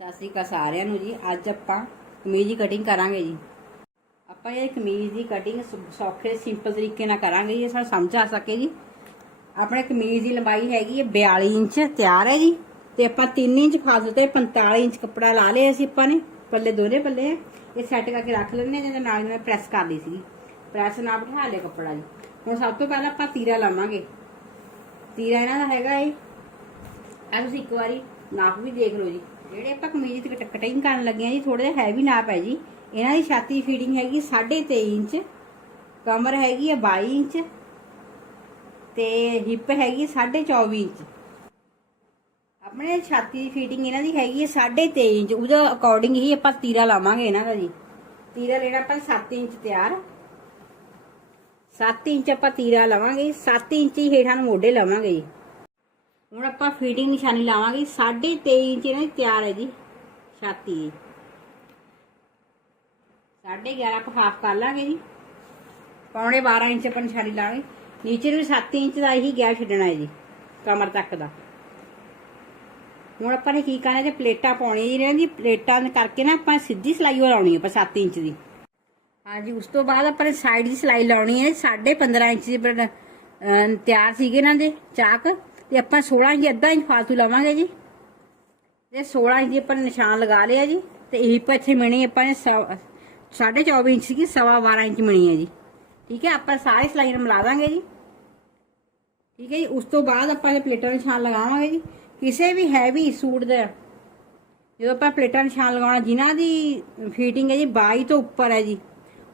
ਸਤਿ ਸ਼੍ਰੀ ਅਕਾਲ ਸਾਰਿਆਂ ਨੂੰ ਜੀ। ਅੱਜ ਆਪਾਂ ਕਮੀਜ਼ ਦੀ ਕਟਿੰਗ ਕਰਾਂਗੇ ਜੀ। ਆਪਾਂ ਇਹ ਕਮੀਜ਼ ਦੀ ਕਟਿੰਗ ਸੌਖੇ ਸਿੰਪਲ ਤਰੀਕੇ ਨਾਲ ਕਰਾਂਗੇ ਜੀ। ਇਹ ਸਾਨੂੰ ਸਮਝ ਆ ਸਕੇ ਜੀ। ਆਪਣੇ ਕਮੀਜ਼ ਦੀ ਲੰਬਾਈ ਹੈਗੀ ਹੈ 42 ਇੰਚ, ਤਿਆਰ ਹੈ ਜੀ। ਤੇ ਆਪਾਂ 3 ਇੰਚ ਫਾਸਲ ਤੇ 45 ਇੰਚ ਕੱਪੜਾ ਲਾ ਲਿਆ ਸੀ ਆਪਾਂ ਨੇ। ਪੱਲੇ ਦੋਨੇ ਪੱਲੇ ਆ। ਇਹ ਸੈੱਟ ਕਰਕੇ ਰੱਖ ਲੈਣੇ ਜਿਹਦੇ ਨਾਲ ਨਾਲ ਪ੍ਰੈਸ ਕਰ ਲਈ ਸੀ ਪ੍ਰੈਸ ਨਾਲ ਬਿਠਾ ਲਿਆ ਕੱਪੜਾ ਜੀ। ਹੁਣ ਸਭ ਤੋਂ ਪਹਿਲਾਂ ਆਪਾਂ ਤੀਰਾ ਲਾਵਾਂਗੇ। ਤੀਰਾ ਇਹਨਾਂ ਦਾ ਹੈਗਾ ਇਹ ਆ ਤੁਸੀਂ ਇੱਕ ਵਾਰੀ ਨਾਪ ਵੀ ਦੇਖ ਲਓ ਜੀ। ਜਿਹੜੇ ਆਪਾਂ ਕਮੀਜ਼ ਦੀ ਕਟਿੰਗ ਕਰਨ ਲੱਗੇ ਆ ਜੀ ਥੋੜੇ ਜਿਹਾ ਹੈਵੀ ਨਾਪ ਹੈ ਜੀ। ਇਹਨਾਂ ਦੀ ਛਾਤੀ ਫੀਡਿੰਗ ਹੈਗੀ 23.5 ਇੰਚ, ਕਮਰ ਹੈਗੀ ਹੈ 22 ਇੰਚ ਤੇ ਹਿੱਪ ਹੈਗੀ 24.5 ਇੰਚ। ਆਪਣੇ ਛਾਤੀ ਦੀ ਫੀਟਿੰਗ ਇਹਨਾਂ ਦੀ ਹੈਗੀ ਹੈ 23.5 ਇੰਚ। ਉਹਦੇ ਅਕੋਰਡਿੰਗ ਹੀ ਆਪਾਂ ਤੀਰਾ ਲਾਵਾਂਗੇ ਇਹਨਾਂ ਦਾ ਜੀ। ਤੀਰਾ ਲੈਣਾ ਆਪਾਂ 7 ਇੰਚ ਤਿਆਰ। 7 ਇੰਚ ਆਪਾਂ ਤੀਰਾ ਲਵਾਂਗੇ 7 ਇੰਚ ਹੀ ਹੇਠਾਂ ਨੂੰ ਮੋਢੇ ਲਵਾਂਗੇ ਜੀ। ਹੁਣ ਆਪਾਂ ਫਿਟਿੰਗ ਨਿਸ਼ਾਨੀ ਲਾਵਾਂਗੇ। 23.5 ਇੰਚ ਇਹਨਾਂ ਦੀ ਤਿਆਰ ਹੈ ਜੀ ਛਾਤੀ ਦੀ। 11.5 ਆਪਾਂ ਹਾਫ ਕਰ ਲਾਂਗੇ ਜੀ। ਪੌਣੇ 12 ਇੰਚ ਆਪਾਂ ਨਿਸ਼ਾਨੀ ਲਾਵਾਂਗੇ। ਨੀਚੇ ਨੂੰ ਵੀ 7 ਇੰਚ ਦਾ ਹੀ ਗੈਪ ਛੱਡਣਾ ਹੈ ਜੀ ਕਮਰ ਤੱਕ ਦਾ। ਹੁਣ ਆਪਾਂ ਨੇ ਕੀ ਕਰਨਾ ਤੇ ਪਲੇਟਾਂ ਪਾਉਣੀਆਂ ਜੀ ਇਹਨਾਂ ਦੀ ਪਲੇਟਾਂ ਕਰਕੇ ਨਾ ਆਪਾਂ ਸਿੱਧੀ ਸਲਾਈ ਲਾਉਣੀ ਹੈ ਆਪਾਂ 7 ਇੰਚ ਦੀ। ਹਾਂਜੀ ਉਸ ਤੋਂ ਬਾਅਦ ਆਪਾਂ ਨੇ ਸਾਈਡ ਦੀ ਸਲਾਈ ਲਾਉਣੀ ਹੈ। 15.5 ਇੰਚ ਦੀ ਪਰ, ਤਿਆਰ ਸੀਗੇ ਇਹਨਾਂ ਦੇ ਚਾਕ। ਤੇ ਆਪਾਂ 16 ਇੰਚ ਅੱਧਾ ਇੰਚ ਫਾਲਤੂ ਲਾਵਾਂਗੇ ਜੀ। ਤੇ 16 ਇੰਚ ਦੀ ਆਪਾਂ ਨੇ ਨਿਸ਼ਾਨ ਲਗਾ ਲਿਆ ਜੀ, ਤੇ ਇਹ ਪਾ ਇੱਥੇ ਮਿਣੀ ਆਪਾਂ ਨੇ 24 ਇੰਚ ਦੀ ਸਵਾ 12 ਇੰਚ ਮਿਣੀ ਹੈ ਜੀ। ਠੀਕ ਹੈ, ਆਪਾਂ ਸਾਰੇ ਸਲਾਈ ਨੂੰ ਮਿਲਾ ਦਾਂਗੇ ਜੀ। ਠੀਕ ਹੈ ਜੀ, ਉਸ ਤੋਂ ਬਾਅਦ ਆਪਾਂ ਇਹ ਪਲੇਟਾਂ ਦੇ ਨਿਸ਼ਾਨ ਲਗਾਵਾਂਗੇ ਜੀ। ਕਿਸੇ ਵੀ ਹੈਵੀ ਸੂਟ ਦਾ, ਜਦੋਂ ਆਪਾਂ ਪਲੇਟਾਂ ਨਿਸ਼ਾਨ ਲਗਾਉਣਾ, ਜਿਨ੍ਹਾਂ ਦੀ ਫੀਟਿੰਗ ਹੈ ਜੀ 22 ਤੋਂ ਉੱਪਰ ਹੈ ਜੀ,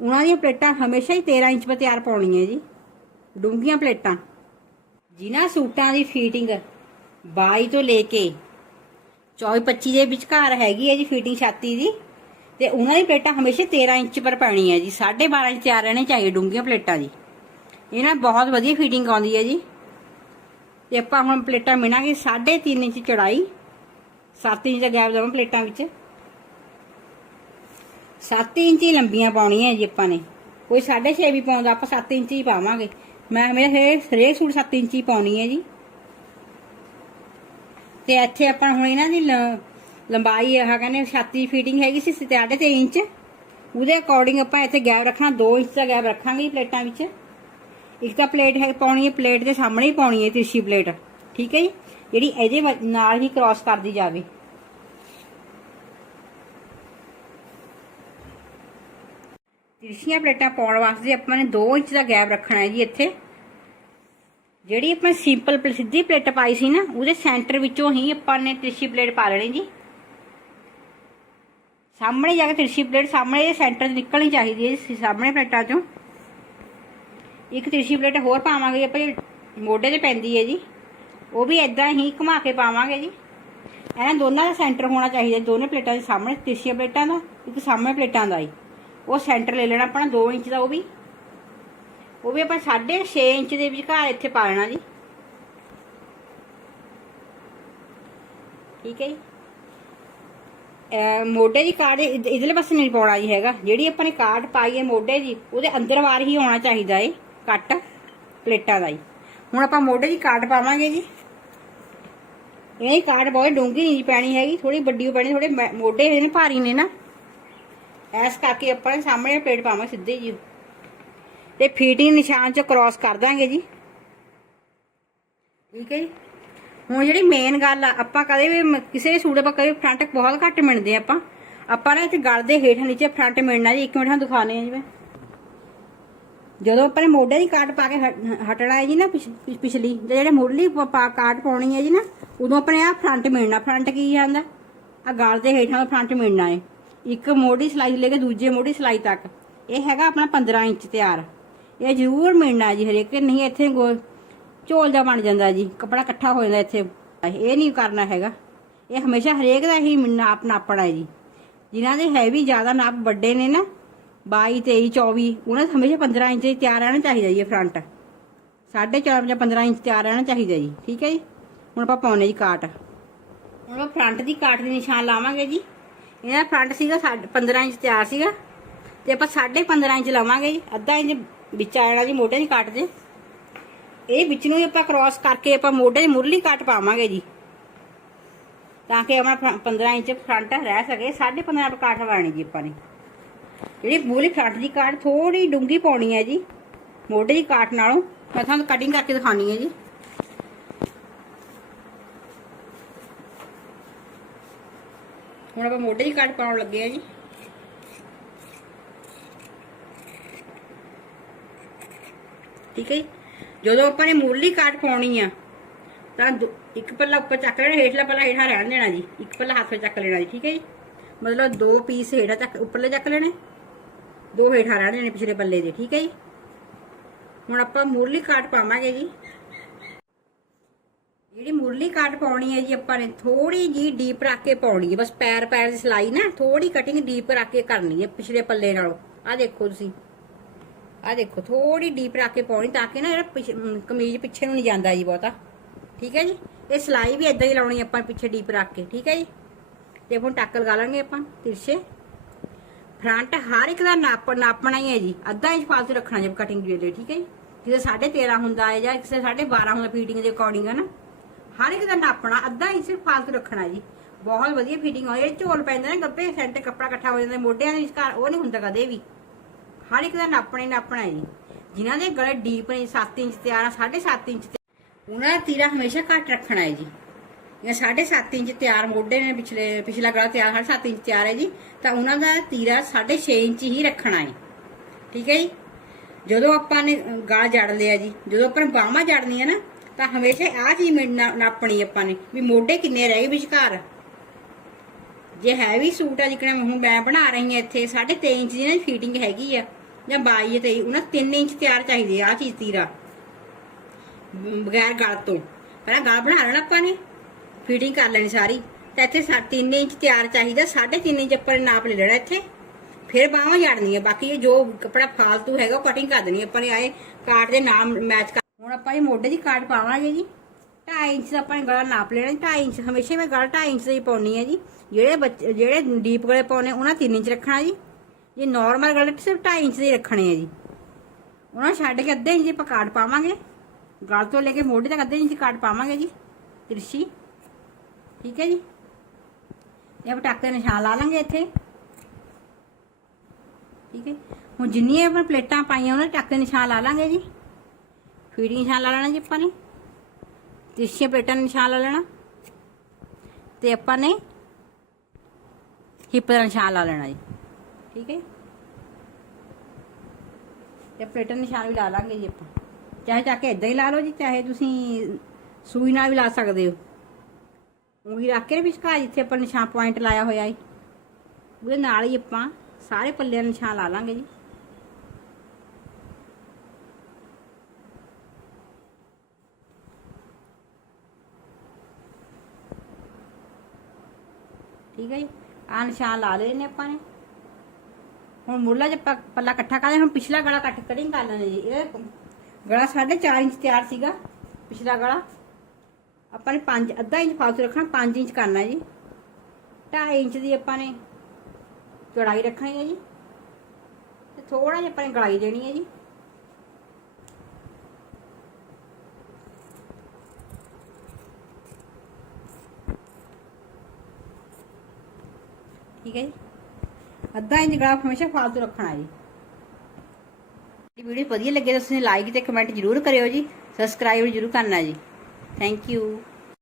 ਉਹਨਾਂ ਦੀਆਂ ਪਲੇਟਾਂ ਹਮੇਸ਼ਾ ਹੀ 13 ਇੰਚ ਪਰ ਤਿਆਰ ਪਾਉਣੀਆਂ ਹੈ ਜੀ। ਡੂੰਘੀਆਂ ਪਲੇਟਾਂ। ਜਿਨ੍ਹਾਂ ਸੂਟਾਂ ਦੀ ਫੀਟਿੰਗ 22 ਤੋਂ ਲੈ ਕੇ 24 25 ਦੇ ਵਿਚਕਾਰ ਹੈਗੀ ਹੈ ਜੀ ਫਿਟਿੰਗ ਛਾਤੀ ਦੀ, ਤੇ ਉਹਨਾਂ ਦੀ ਪਲੇਟਾਂ ਹਮੇਸ਼ਾ 13 ਇੰਚ ਪਰ ਪੈਣੀ ਹੈ ਜੀ 12.5 ਇੰਚ ਤਿਆਰ ਰਹਿਣੇ ਚਾਹੀਏ ਡੂੰਘੀਆਂ ਪਲੇਟਾਂ ਦੀ ਇਹਨਾਂ ਬਹੁਤ ਵਧੀਆ ਫੀਟਿੰਗ ਆਉਂਦੀ ਹੈ ਜੀ। ਤੇ ਆਪਾਂ ਹੁਣ ਪਲੇਟਾਂ ਮਿਣਾਂਗੇ 3.5 ਇੰਚ ਚੜਾਈ 7 ਇੰਚ ਦਾ ਗੈਪ ਦੇਵਾਂ ਪਲੇਟਾਂ ਵਿੱਚ। 7 ਇੰਚ ਹੀ ਲੰਬੀਆਂ ਪਾਉਣੀਆਂ ਜੀ ਆਪਾਂ ਨੇ। ਕੋਈ 6.5 ਵੀ ਪਾਉਂਦਾ, ਆਪਾਂ 7 ਇੰਚ ਹੀ ਪਾਵਾਂਗੇ। ਮੈਂ ਮੇਰੇ ਹਰੇਕ ਸੂਟ 7 ਇੰਚ ਪਾਉਣੀ ਹੈ ਜੀ। ਤੇ ਇੱਥੇ ਆਪਾਂ ਹੁਣ ਇਹਨਾਂ ਦੀ ਲੰਬਾਈ ਆਹ ਕਹਿੰਦੇ ਛਾਤੀ ਫਿਟਿੰਗ ਹੈਗੀ ਸੀ 7.5 ਇੰਚ। ਉਹਦੇ ਅਕੋਰਡਿੰਗ ਆਪਾਂ ਇੱਥੇ ਗੈਪ ਰੱਖਣਾ 2 ਇੰਚ ਦਾ ਗੈਪ ਰੱਖਾਂਗੇ ਪਲੇਟਾਂ ਵਿੱਚ। ਇੱਕ ਤਾਂ ਪਲੇਟ ਹੈ, ਪਾਉਣੀ ਹੈ ਪਲੇਟ ਦੇ ਸਾਹਮਣੇ ਹੀ ਪਾਉਣੀ ਹੈ ਤਿਰਛੀ ਪਲੇਟ ਠੀਕ ਹੈ ਜੀ? ਜਿਹੜੀ ਇਹਦੇ ਨਾਲ ਹੀ ਕ੍ਰਾਸ ਕਰਦੀ ਜਾਵੇ। ਤਿਰਛੀਆਂ ਪਲੇਟਾਂ ਪਾਉਣ ਵਾਸਤੇ ਆਪਾਂ ਨੇ 2 ਇੰਚ ਦਾ ਗੈਪ ਰੱਖਣਾ ਹੈ ਜੀ ਇੱਥੇ। ਜਿਹੜੀ ਆਪਾਂ ਸਿੰਪਲ ਪਲ- ਸਿੱਧੀ ਪਲੇਟ ਪਾਈ ਸੀ ਨਾ, ਉਹਦੇ ਸੈਂਟਰ ਵਿੱਚੋਂ ਹੀ ਆਪਾਂ ਨੇ ਤਿਰਛੀ ਪਲੇਟ ਪਾ ਲੈਣੀ ਜੀ। ਸਾਹਮਣੇ ਜਾ ਕੇ ਤਿਰਛੀ ਪਲੇਟ, ਸਾਹਮਣੇ ਦੇ ਸੈਂਟਰ 'ਚ ਨਿਕਲਣੀ ਚਾਹੀਦੀ ਹੈ ਜੀ ਸਾਹਮਣੇ ਪਲੇਟਾਂ 'ਚੋਂ। ਇੱਕ ਤਿਰਛੀ ਪਲੇਟ ਹੋਰ ਪਾਵਾਂਗੇ ਆਪਾਂ, ਜਿਹੜੀ ਮੋਢੇ ਤੇ ਪੈਂਦੀ ਹੈ ਜੀ। ਉਹ ਵੀ ਇਦਾਂ ਹੀ ਘੁਮਾ ਕੇ ਪਾਵਾਂਗੇ ਜੀ। ਇਹਨਾਂ ਦੋਨਾਂ ਦਾ ਸੈਂਟਰ ਹੋਣਾ ਚਾਹੀਦਾ ਦੋਨੇ ਪਲੇਟਾਂ ਦੇ ਸਾਹਮਣੇ ਤਿਰਛੀਆਂ ਪਲੇਟਾਂ ਦਾ, ਇੱਕ ਸਾਹਮਣੇ ਪਲੇਟਾਂ ਦਾ ਹੀ। ਉਹ ਸੈਂਟਰ ਲੈ ਲੈਣਾ ਆਪਣਾ 2 ਇੰਚ ਦਾ ਉਹ ਵੀ। ਉਹ ਵੀ ਆਪਾਂ 6.5 ਇੰਚ ਦੇ ਵਿਚਕਾਰ ਇੱਥੇ ਪਾ ਲੈਣਾ ਜੀ। ਠੀਕ ਹੈ ਜੀ। ਮੋਢੇ ਦੀ ਕਾਰਡ ਇਧ- ਇਧਰਲੇ ਪਾਸੇ ਨਹੀਂ ਪਾਉਣਾ ਜੀ ਹੈਗਾ। ਜਿਹੜੀ ਆਪਾਂ ਨੇ ਕਾਰਡ ਪਾਈ ਹੈ ਮੋਢੇ ਦੀ, ਉਹਦੇ ਅੰਦਰ ਵਾਰ ਹੀ ਆਉਣਾ ਚਾਹੀਦਾ ਏ, ਕੱਟ ਪਲੇਟਾਂ ਦਾ ਜੀ। ਹੁਣ ਆਪਾਂ ਮੋਢੇ ਦੀ ਕਾਰਡ ਪਾਵਾਂਗੇ ਜੀ। ਇਹ ਕਾਰਡ ਬਹੁਤ ਡੂੰਘੀ ਨਹੀਂ ਜੀ ਪੈਣੀ ਹੈਗੀ ਥੋੜੀ ਵੱਡੀ ਪੈਣੀ ਥੋੜੇ ਮੋਢੇ ਨੇ ਭਾਰੀ ਨੇ ਨਾ। ਐਸ ਕਰਕੇ ਆਪਾਂ ਸਾਹਮਣੇ ਪਲੇਟ ਪਾਵਾਂ ਸਿੱਧੇ ਜੀ। ਤੇ ਫੀਟਿੰਗ ਨਿਸ਼ਾਨ ਚ ਕ੍ਰਾਸ ਕਰ ਦਾਂਗੇ ਜੀ। ਠੀਕ ਹੈ ਜੀ? ਹੁਣ ਜਿਹੜੀ ਮੇਨ ਗੱਲ ਆ, ਆਪਾਂ ਕਦੇ ਵੀ ਕਿਸੇ ਸੂਟ ਆਪਾਂ ਕਦੇ ਫਰੰਟ ਬਹੁਤ ਘੱਟ ਮਿਣਦੇ ਆਪਾਂ। ਆਪਾਂ ਨਾ ਇੱਥੇ ਗਲ ਦੇ ਹੇਠ ਨੀਚੇ ਫਰੰਟ ਮਿਲਣਾ ਜੀ, ਇੱਕ ਮਿੰਟ ਹਾਂ ਦਿਖਾਣੇ ਆ ਜੀ ਮੈਂ। ਜਦੋਂ ਆਪਾਂ ਨੇ ਮੋਢੇ ਦੀ ਕਾਟ ਪਾ ਕੇ ਹਟਣਾ ਹੈ ਜੀ ਨਾ ਪਿਛਲੀ ਜਿਹੜੇ ਮੁੱਢਲੀ ਪ- ਕਾਟ ਪਾਉਣੀ ਹੈ ਜੀ ਨਾ, ਉਦੋਂ ਆਪਣੇ ਆ ਫਰੰਟ ਮਿਲਣਾ। ਫਰੰਟ ਕੀ ਜਾਂਦਾ ਆ ਗਲ ਦੇ ਹੇਠਾਂ ਦਾ ਫਰੰਟ ਮਿਲਣਾ ਹੈ। ਇੱਕ ਮੋਢੀ ਸਲਾਈ ਲੈ ਕੇ ਦੂਜੇ ਮੋਢੀ ਸਲਾਈ ਤੱਕ। ਇਹ ਹੈਗਾ ਆਪਣਾ 15 ਇੰਚ ਤਿਆਰ। ਇਹ ਜ਼ਰੂਰ ਮਿਲਣਾ ਜੀ ਹਰੇਕ ਨਹੀਂ ਇੱਥੇ ਗੋ- ਝੋਲ ਦਾ ਬਣ ਜਾਂਦਾ ਜੀ, ਕਪੜਾ ਇਕੱਠਾ ਹੋ ਜਾਂਦਾ ਇੱਥੇ। ਇਹ ਨਹੀਂ ਕਰਨਾ ਹੈਗਾ। ਇਹ ਹਮੇਸ਼ਾ ਹਰੇਕ ਦਾ ਹੀ ਨਾਪ ਨਾਪਣਾ ਹੈ ਜੀ। ਜਿਨ੍ਹਾਂ ਦੇ ਹੈਵੀ ਜ਼ਿਆਦਾ ਨਾਪ ਵੱਡੇ ਨੇ ਨਾ 22 23 24 ਉਹਨਾਂ ਦਾ ਹਮੇਸ਼ਾ 15 ਇੰਚ ਹੀ ਤਿਆਰ ਰਹਿਣਾ ਚਾਹੀਦਾ ਜੀ ਇਹ ਫਰੰਟ 4.5 ਜਾਂ 15 ਇੰਚ ਤਿਆਰ ਰਹਿਣਾ ਚਾਹੀਦਾ ਜੀ, ਠੀਕ ਹੈ ਜੀ? ਹੁਣ ਆਪਾਂ ਪਾਉਣੇ ਜੀ ਕਾਟ। ਹੁਣ ਆਪਾਂ ਫਰੰਟ ਦੀ ਕਾਟ ਦੇ ਨਿਸ਼ਾਨ ਲਾਵਾਂਗੇ ਜੀ। ਇਹਦਾ ਫਰੰਟ ਸੀਗਾ ਸਾਢੇ 15 ਇੰਚ ਤਿਆਰ ਸੀਗਾ। ਤੇ ਆਪਾਂ 15.5 ਇੰਚ ਲਾਵਾਂਗੇ ਜੀ, ਅੱਧਾ ਇੰਚ ਵਿੱਚ ਆ ਜਾਣਾ ਜੀ, ਮੋਢੇ ਦੀ ਕਾਟ ਦੇ ਇਹ ਵਿੱਚ ਨੂੰ ਹੀ ਆਪਾਂ ਕ੍ਰਾਸ ਕਰਕੇ ਆਪਾਂ ਮੋਢੇ ਦੀ ਮੁਰਲੀ ਕਾਟ ਪਾਵਾਂਗੇ ਜੀ। ਤਾਂ ਕਿ ਆਪਣਾ 15 ਇੰਚ ਫਰੰਟ ਰਹਿ ਸਕੇ 15.5 ਪਰ ਕਾਠ ਵਾਣੀ ਜੀ ਆਪਾਂ ਨੇ। ਜਿਹੜੀ ਮੂਲੀ ਫਰੰਟ ਦੀ ਕਾਠ ਥੋੜੀ ਡੂੰਗੀ ਪਾਉਣੀ ਹੈ ਜੀ, ਮੋਢੇ ਦੀ ਕਾਠ ਨਾਲੋਂ। ਮੈਂ ਤੁਹਾਨੂੰ ਕਟਿੰਗ ਕਰਕੇ ਦਿਖਾਉਣੀ ਹੈ ਜੀ। ਹੁਣ ਆਪਾਂ ਮੋਢੇ ਦੀ ਕਾਠ ਪਾਉਣ ਲੱਗੇ ਆ ਜੀ। ਠੀਕ ਹੈ ਜਦੋਂ ਆਪਾਂ ਨੇ ਮੂਲੀ ਕਾਟ ਪਾਉਣੀ ਆ, ਤਾਂ ਇੱਕ ਪੱਲਾ ਉੱਪਰ ਚੱਕ ਲੈਣਾ, ਹੇਠਲਾ ਪੱਲਾ ਹੇਠਾਂ ਰਹਿਣ ਦੇਣਾ ਜੀ। ਇੱਕ ਪੱਲਾ ਹੱਥ ਵਿੱਚ ਚੱਕ ਲੈਣਾ ਜੀ, ਠੀਕ ਹੈ ਜੀ? ਮਤਲਬ ਦੋ ਪੀਸ ਹੇਠਾਂ ਚੱਕ, ਉੱਪਰਲੇ ਚੱਕ ਲੈਣੇ, ਦੋ ਹੇਠਾਂ ਰਹਿਣ ਦੇਣੇ ਪਿਛਲੇ ਪੱਲੇ ਦੇ, ਠੀਕ ਹੈ ਜੀ? ਹੁਣ ਆਪਾਂ ਮੁਰਲੀ ਕਾਟ ਪਾਵਾਂਗੇ ਜੀ। ਜਿਹੜੀ ਮੁਰਲੀ ਕਾਟ ਪਾਉਣੀ ਹੈ ਜੀ, ਆਪਾਂ ਨੇ ਥੋੜੀ ਜੀ ਡੀਪ ਰੱਖ ਕੇ ਪਾਉਣੀ ਹੈ। ਬਸ ਪੈਰ ਪੈਰ ਦੀ ਸਿਲਾਈ ਨਾ ਥੋੜੀ ਕਟਿੰਗ ਡੀਪ ਰੱਖ ਕੇ ਕਰਨੀ ਹੈ ਪਿਛਲੇ ਪੱਲੇ ਨਾਲੋਂ। ਆ ਦੇਖੋ ਤੁਸੀਂ। ਆ ਦੇਖੋ ਥੋੜੀ ਡੀਪ ਰੱਖ ਕੇ ਪਾਉਣੀ ਤਾਂ ਕਿ ਨਾ ਜਿਹੜਾ ਪਿਛ- ਕਮੀਜ਼ ਪਿੱਛੇ ਨੂੰ ਨਹੀਂ ਜਾਂਦਾ ਜੀ ਬਹੁਤਾ। ਠੀਕ ਹੈ ਜੀ? ਇਹ ਸਿਲਾਈ ਵੀ ਇਦਾਂ ਹੀ ਲਾਉਣੀ ਆਪਾਂ ਪਿੱਛੇ ਡੀਪ ਰੱਖ ਕੇ। ਠੀਕ ਹੈ ਜੀ? ਤੇ ਹੁਣ ਟੱਕ ਲਗਾ ਲਾਂਗੇ ਆਪਾਂ, ਤਿਰਛੇ। ਫਰੰਟ ਹਰ ਇੱਕ ਦਾ ਨਾਪ, ਨਾਪਣਾ ਹੀ ਹੈ ਜੀ। ਅੱਧਾ ਇੰਚ ਫਾਲਤੂ ਰੱਖਣਾ ਜੇ ਕਟਿੰਗ ਦੇ ਠੀਕ ਹੈ ਜੀ? ਜਿਹਦੇ 13.5 ਹੁੰਦਾ ਹੈ ਜਾਂ ਕਿਸੇ 12.5 ਹੁੰਦਾ, ਫੀਟਿੰਗ ਦੇ ਅਕੋਰਡਿੰਗ ਹੈ ਨਾ? ਹਰ ਇੱਕ ਦਾ ਨਾਪਣਾ ਅੱਧਾ ਇੰਚ ਫਾਲਤੂ ਰੱਖਣਾ ਜੀ। ਬਹੁਤ ਵਧੀਆ ਫਿਟਿੰਗ ਹੋ ਜਿਹੜੀ ਝੋਲ ਪੈਂਦੇ ਨੇ ਗੱਬੇ ਸੈਂਟਰ ਕੱਪੜਾ ਇਕੱਠਾ ਹੋ ਜਾਂਦਾ ਮੋਢਿਆਂ ਦੇ ਵਿਚਕਾਰ ਉਹ ਨਹੀਂ ਹੁੰਦਾ ਕਦੇ ਵੀ। ਹਰ ਇੱਕ ਦਾ ਨਾਪਣਾ ਨਾਪਣਾ ਹੈ ਜੀ। ਜਿਨ੍ਹਾਂ ਦੇ ਗਲੇ ਡੀਪ ਨੇ 7 ਇੰਚ ਤਿਆਰ ਆ 7.5 ਇੰਚ ਤੇ ਉਹਨਾਂ ਦਾ ਤੀਰਾ ਹਮੇਸ਼ਾ ਘੱਟ ਰੱਖਣਾ ਹੈ ਜੀ। ਇਹ 7.5 ਇੰਚ ਤਿਆਰ ਮੋਢੇ ਨੇ ਪਿਛਲੇ ਪਿਛਲਾ ਗਲਾ ਤਿਆਰ 7.5 ਇੰਚ ਤਿਆਰ ਹੈ ਜੀ ਤਾਂ ਉਹਨਾਂ ਦਾ ਤੀਰਾ 6.5 ਇੰਚ ਹੀ ਰੱਖਣਾ ਹੈ। ਠੀਕ ਹੈ ਜੀ? ਜਦੋਂ ਆਪਾਂ ਨੇ ਅ, ਜੜ ਲਿਆ ਜੀ ਜਦੋਂ ਆਪਾਂ ਨੇ ਬਾਹਾਂ ਜੜਨੀਆਂ ਨਾ ਤਾਂ ਹਮੇਸ਼ਾ ਆਹ ਚੀਜ਼ ਨਾਪਣੀ ਆਪਾਂ ਨੇ, ਵੀ ਮੋਢੇ ਕਿੰਨੇ ਰਹਿ ਗਏ ਵਿਚਕਾਰ। ਜੇ ਹੈਵੀ ਸੂਟ ਆ, ਜਿਕਣਾ ਹੁਣ ਮੈਂ ਬਣਾ ਰਹੀ ਹਾਂ ਇੱਥੇ 3.5 ਇੰਚ ਦੀ ਨਾ ਫਿਟਿੰਗ ਹੈਗੀ ਆ, ਜਾਂ 22 ਤੇ ਉਹਨਾਂ 3 ਇੰਚ ਤਿਆਰ ਚਾਹੀਦੇ ਆ ਚੀਜ਼ ਤੀਰਾ। ਬਗੈਰ ਗਲ ਤੋਂ। ਪਹਿਲਾਂ ਗਲ ਬਣਾ ਲੈਣਾ ਆਪਾਂ ਨੇ ਫਿਟਿੰਗ ਕਰ ਲੈਣੀ ਸਾਰੀ। ਤਾਂ ਇੱਥੇ 3 ਇੰਚ ਤਿਆਰ ਚਾਹੀਦਾ 3.5 ਇੰਚ ਆਪਾਂ ਨਾਪ ਲੈ ਲੈਣਾ ਇੱਥੇ। ਫਿਰ ਬਾਹਾਂ ਜੜਨੀ ਹੈ ਬਾਕੀ ਜੋ ਕਪੜਾ ਫਾਲਤੂ ਹੈਗਾ, ਉਹ ਕਟਿੰਗ ਕਰ ਦੇਣੀ ਆਪਾਂ ਨੇ, ਆਏ ਕਾਟ ਦੇ ਨਾਮ ਮੈਚ ਹੁਣ ਆਪਾਂ ਇਹ ਮੋਢੇ ਦੀ ਕਾਟ ਪਾਵਾਂਗੇ ਜੀ। 2.5 ਇੰਚ ਦਾ ਆਪਾਂ ਗਲਾ ਨਾਪ ਲੈਣਾ 2.5 ਇੰਚ, ਹਮੇਸ਼ਾ ਮੈਂ ਗਲਾ 2.5 ਇੰਚ ਦਾ ਹੀ ਪਾਉਣੀ ਹੈ ਜੀ। ਜਿਹੜੇ ਬੱਚੇ, ਜਿਹੜੇ ਡੀਪ ਗਲੇ ਪਾਉਣੇ ਉਹਨਾਂ 3 ਇੰਚ ਰੱਖਣਾ ਜੀ। ਜੇ ਨਾਰਮਲ ਗਲੇ ਸਿਰਫ 2.5 ਇੰਚ ਦੇ ਰੱਖਣੇ ਆ ਜੀ। ਉਹਨਾਂ ਨੂੰ ਛੱਡ ਕੇ ਅੱਧੇ ਇੰਚ ਦੀ ਆਪਾਂ ਕਾਟ ਪਾਵਾਂਗੇ। ਗਲ ਤੋਂ ਲੈ ਕੇ ਮੋਢੇ ਤੱਕ ਅੱਧੇ ਇੰਚ ਦੀ ਕਾਟ ਪਾਵਾਂਗੇ ਜੀ। ਤਿਰਛੀ। ਠੀਕ ਹੈ ਜੀ। ਇਹ ਆਪਾਂ ਟੱਕ ਦੇ ਨਿਸ਼ਾਨ ਲਾ ਲਾਂਗੇ ਇੱਥੇ। ਠੀਕ ਹੈ। ਹੁਣ ਜਿੰਨੀਆਂ ਆਪਾਂ ਪਲੇਟਾਂ ਪਾਈਆਂ, ਉਹਨਾਂ ਦੇ ਟੱਕ ਦੇ ਨਿਸ਼ਾਨ ਲਾ ਲਾਂਗੇ ਜੀ। ਫੀਡਿੰਗ ਨਿਸ਼ਾਨ ਲਾ ਲੈਣਾ ਜੀ ਆਪਾਂ ਨੇ। ਤਿਰਛੀਆਂ ਪਲੇਟਾਂ ਦਾ ਨਿਸ਼ਾਨ ਲਾ ਲੈਣਾ। ਤੇ ਆਪਾਂ ਨੇ ਹਿੱਪ ਦਾ ਨਿਸ਼ਾਨ ਲਾ ਲੈਣਾ ਜੀ। ਠੀਕ ਹੈ ਤੇ ਪਲੇਟਾਂ ਦਾ ਨਿਸ਼ਾਨ ਵੀ ਲਾ ਲਾਂਗੇ ਜੀ ਆਪਾਂ। ਚਾਹੇ ਚੱਕ ਕੇ ਇਦਾਂ ਹੀ ਲਾ ਲਓ ਜੀ, ਚਾਹੇ ਤੁਸੀਂ ਸੂਈ ਨਾਲ ਵੀ ਲਾ ਸਕਦੇ ਹੋ। ਉਹੀ ਰੱਖ ਕੇ ਵਿਚਕਾਰ ਜਿੱਥੇ ਆਪਾਂ ਨਿਸ਼ਾਨ ਪੁਆਇੰਟ ਲਾਇਆ ਹੋਇਆ ਹੈ ਉਹਦੇ ਨਾਲ ਹੀ ਆਪਾਂ ਸਾਰੇ ਪੱਲਿਆਂ ਦਾ ਨਿਸ਼ਾਨ ਲਾ ਲਾਂਗੇ ਜੀ। ਠੀਕ ਹੈ ਜੀ ਆ ਨਿਸ਼ਾਨ ਲਾ ਲਏ ਨੇ ਆਪਾਂ ਨੇ। ਹੁਣ ਮੁੱਲਾ ਜੇ ਪ- ਪੱਲਾ ਇਕੱਠਾ ਕਰ ਲਿਆ। ਹੁਣ ਪਿਛਲਾ ਗਲਾ ਕੱਟ ਕਟਿੰਗ ਕਰ ਲੈਣਾ ਜੀ ਇਹ ਗਲਾ 4.5 ਇੰਚ ਤਿਆਰ ਸੀਗਾ, ਪਿਛਲਾ ਗਲਾ। ਆਪਾਂ ਨੇ 5 ਅੱਧਾ ਇੰਚ ਫਾਲਤੂ ਰੱਖਣਾ 5 ਇੰਚ ਕਰਨਾ ਜੀ। 2.5 ਇੰਚ ਦੀ ਆਪਾਂ ਨੇ ਚੌੜਾਈ ਰੱਖਣੀ ਹੈ ਜੀ। ਤੇ ਥੋੜਾ ਜਿਹਾ ਆਪਾਂ ਨੇ ਗਲਾਈ ਦੇਣੀ ਹੈ ਜੀ। ਠੀਕ ਹੈ ਜੀ। ਅੱਧਾ ਇੰਚ ਗਲਾਫ ਹਮੇਸ਼ਾ ਫਾਲਤੂ ਰੱਖਣਾ ਜੀ। ਇਹ ਵੀਡੀਓ ਵਧੀਆ ਲੱਗੇ ਤਾਂ ਤੁਸੀਂ ਲਾਈਕ ਤੇ ਕਮੈਂਟ ਜ਼ਰੂਰ ਕਰਿਓ ਜੀ। ਸਬਸਕ੍ਰਾਈਬ ਜ਼ਰੂਰ ਕਰਨਾ ਜੀ। Thank you